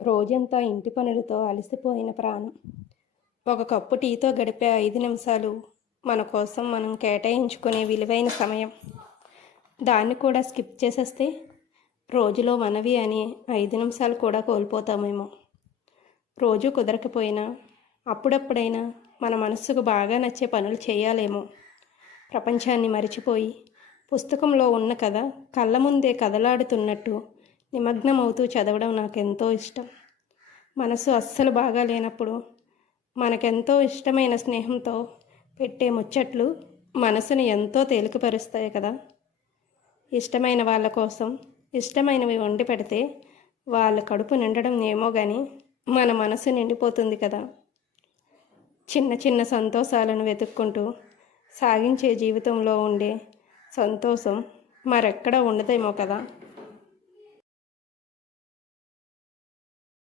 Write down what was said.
రోజంతా ఇంటి పనులతో అలసిపోయిన ప్రాణం. ఒక కప్పు టీతో గడిపే 5 నిమిషాలు మన కోసం మనం కేటాయించుకునే విలువైన సమయం. దాన్ని కూడా స్కిప్ చేసేస్తే రోజులో మనవి అనే 5 నిమిషాలు కూడా కోల్పోతామేమో. రోజు కుదరకపోయినా అప్పుడప్పుడైనా మన మనస్సుకు బాగా నచ్చే పనులు చేయాలేమో. ప్రపంచాన్ని మరిచిపోయి పుస్తకంలో ఉన్న కథ కళ్ళ ముందే కదలాడుతున్నట్టు నిమగ్నమవుతూ చదవడం నాకెంతో ఇష్టం. మనసు అస్సలు బాగా లేనప్పుడు మనకెంతో ఇష్టమైన స్నేహంతో పెట్టే ముచ్చట్లు మనసుని ఎంతో తేలికపరుస్తాయి కదా. ఇష్టమైన వాళ్ళ కోసం ఇష్టమైనవి వండి పెడితే వాళ్ళ కడుపు నిండడం ఏమో కానీ మన మనసు నిండిపోతుంది కదా. చిన్న చిన్న సంతోషాలను వెతుక్కుంటూ సాగించే జీవితంలో ఉండే సంతోషం మరెక్కడ ఉండదేమో కదా.